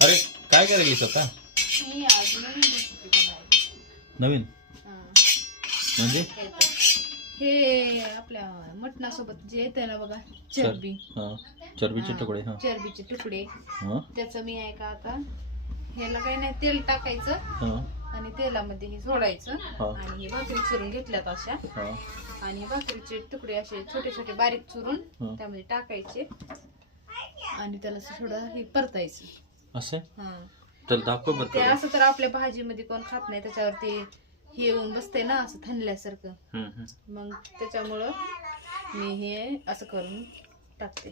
अरे काय करायलीस आता मी आज नवीन रेसिपी बनवायची नवीन? हा. म्हणजे. हे आपल्या मटणासोबत जे येते ना बघा चरबी. हा चरबीचे हा, तुकडे हा. चरबीचे तुकडे. हा? त्याचं मी आहे का आता ह्याला काही नाही तेल टाकायचं हा. आणि तेलामध्ये हे सोडायचं. हा. आणि हे भाकरी चिरून घेतल्यात अशा. हा. आणि भाकरीचे तुकडे असे छोटे छोटे बारीक चुरून हा. त्यामध्ये टाकायचे. आणि त्याला असं थोडं हे परतायचं. असे? हा. चल दाखव बरं ते. असं तर आपल्या भाजीमध्ये कोण खात नाही त्याच्यावरती हे येऊन बसते ना असं हम्म, हम्म. मग त्याच्यामुळं मी हे असं करून टाकते.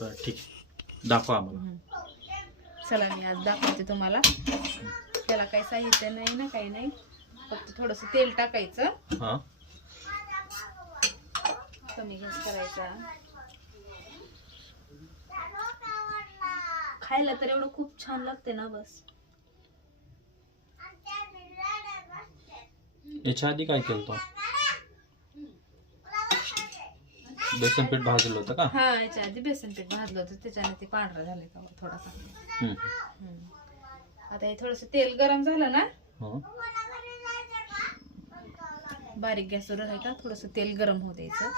बरं ठीक. दाखव आम्हाला. चला मी आज दाखवते तुम्हाला. त्याला काही साहित्य नाही ना काही नाही. फक्त थोडस तेल टाकायचं. हा. कमी गॅस करायचा. खायला तर एवढं खूप छान लागते ना बस. याच्या आधी काय केलं तो बेसन पीठ भाजलं होतं का? हा याच्या आधी बेसन पीठ भाजलं होतं. त्याच्याने ते पांढरा झाले का थोडासा. हम्म. हम्म. आता हे थोडस तेल गरम झालं ना? हा. बारीक गॅसवर आहे का? थोडस तेल गरम होऊ द्यायचं.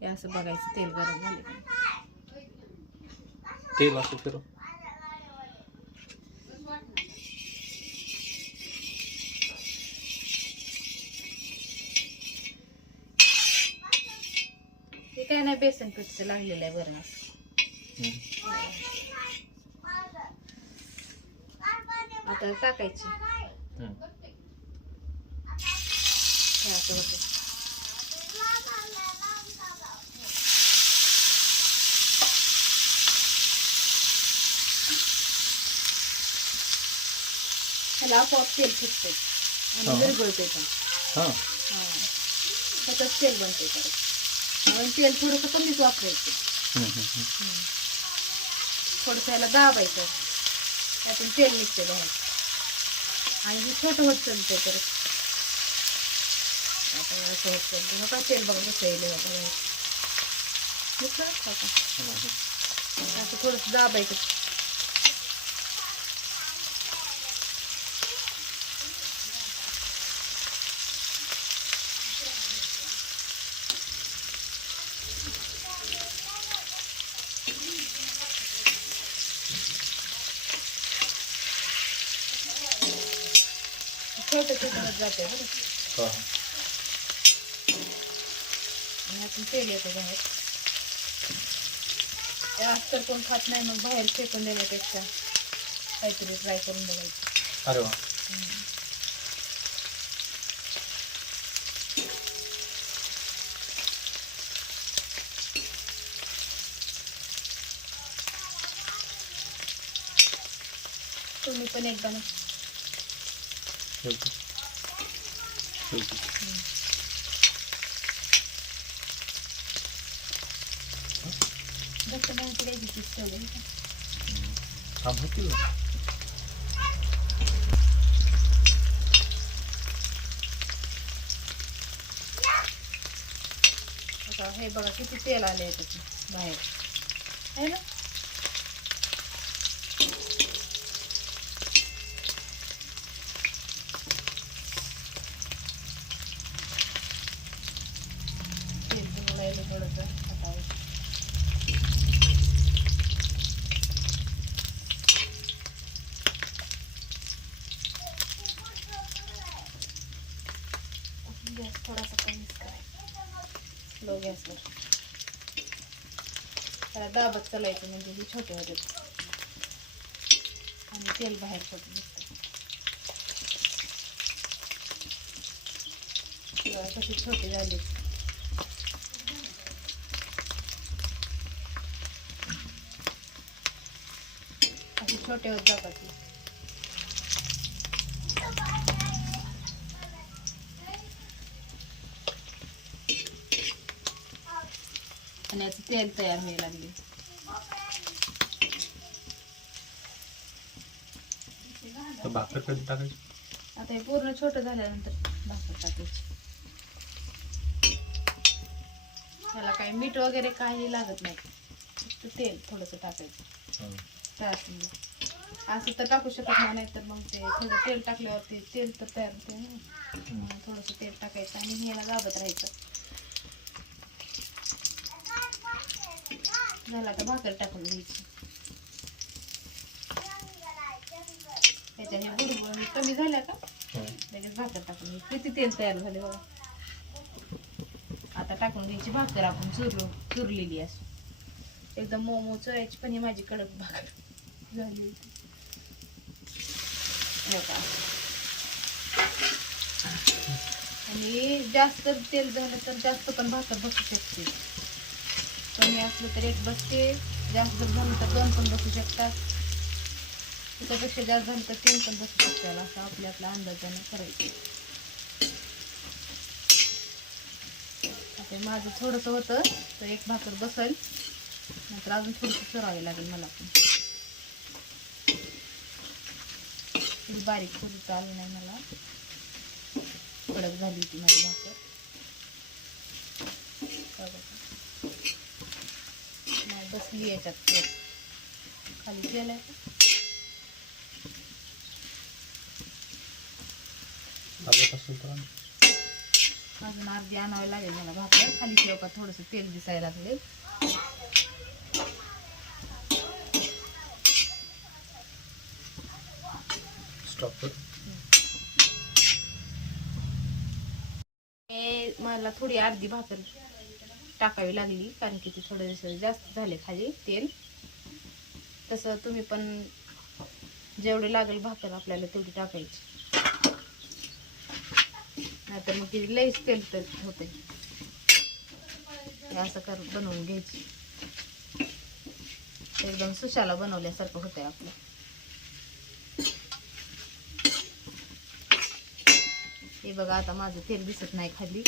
हे असं बघायचं तेल गरम झाले का तेल असं फिरव हे काय नाही बेसन पीठचं लागलेलं आहे बरं असं. हम्म. आता टाकायची हम्म. हे असं होतं ह्याला आपोआप तेल फुटते. आणि विरघळते पण. हा. हा. त्याच्यात तेल बनते परत. आणि तेल थोडंसं कमीच वापरायचं. थोडंसं याला दाबायचं. त्यातून तेल निघते बाहेर. आणि हे छोटं होत चालते तर आता असं होत चालते बघा तेल बघा कसं येईल बघा. असं थोडंसं दाबायचं. छोटं छोटं होत जाते बरं. हा. आणि यातून तेल येतं बाहेर. आज तर कोण खात नाही मग बाहेर फेकून देण्यापेक्षा काहीतरी ट्राय करून बघायचं. अरे तुम्ही पण एकदा ना ठेवतो. ठेवतो. दत्त माहिती काय किती ठेवले थांब होतील ना. आता हे बघा किती तेल आले आहे त्याचं बाहेर आहे ना लो गॅसवर त्याला दाबत चालायचं हे छोटे होते. तेल बाहेर छोटे असे छोटे होत आणि याचं तेल तयार व्हायला लागले. तर भाकर कधी टाकायची? आता हे पूर्ण छोटं झाल्यानंतर भाकर टाकायची. त्याला काही मीठ वगैरे काही लागत नाही. फक्त तेल थोडंसं टाकायचं. असं तर टाकू शकत नाही नाहीतर मग ते थोडं तेल टाकल्यावर ते तेल तर तयार होते ना. थोडंसं तेल टाकायचं आणि ह्याला दाबत राहायचं. झाला तर भाकर टाकून घ्यायची. त्याच्या हे बुडबुड कमी झाल्या का? हो. लगेच भाकर टाकून घ्यायची. किती तेल तयार झाले बघा. आता टाकून घ्यायची भाकर. आपण चुरलो चुरलेली अशी एकदम मोमो चोरायची पण ही माझी कडक भाकर झाली होती. बघा. आणि जास्त तेल झालं तर जास्त पण भाकर बसू शकते. कमी असलं तर एक बसते. जास्त जर झालं तर दोन पण बसू शकतात. त्याच्यापेक्षा जास्त झालं तर तीन पण बसू शकतात असं आपल्या आपल्या अंदाजाने करायचं. आता माझं थोडंसं होतं तर एक भाकर बसेल. नंतर अजून थोडंसं चरावे लागेल मला पण. थोडी बारीक थोडी चालू नाही मला. कडक झाली होती माझी भाकर. बसली तेल खाली केलंय का लागत असेल तर आण. अजून अर्धी आणावी लागेल मला भाकर. खाली ठेव का थोडंसं तेल दिसायला लागले. स्टॉप कर मला थोडी अर्धी भाकर टाकावी लागली कारण की ती थोडं दिवस जास्त झाले खाली तेल. तसं तुम्ही पण जेवढे लागेल भाकर आपल्याला तेवढी टाकायची. नाहीतर मग ती लईच तेल तर होते असं कर बनवून घ्यायची. एकदम सुशाला बनवल्यासारखं होतंय आपलं. हे बघा आता माझं तेल दिसत नाही खाली.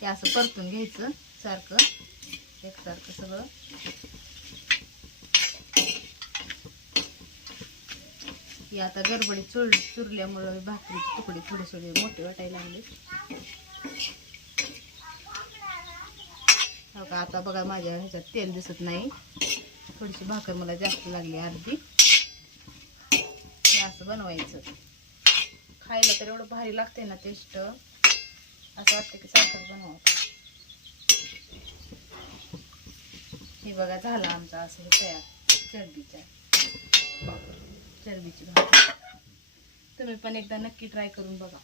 हे असं परतून घ्यायचं सारखं. एकसारखं सगळं. ही आता गडबडीत चुर चुरल्यामुळं भाकरीचे तुकडे थोडे थोडे मोठे वाटायला लागले. हो का आता बघा माझ्या ह्याच्यात तेल दिसत नाही. थोडीशी भाकर मला जास्त लागली अर्धी. हे असं बनवायचं. खायला तर एवढं भारी लागते ना टेस्ट असं की सारखं बनवावं हे बघा झालं आमचं पण एकदा नक्की ट्राई करून बघा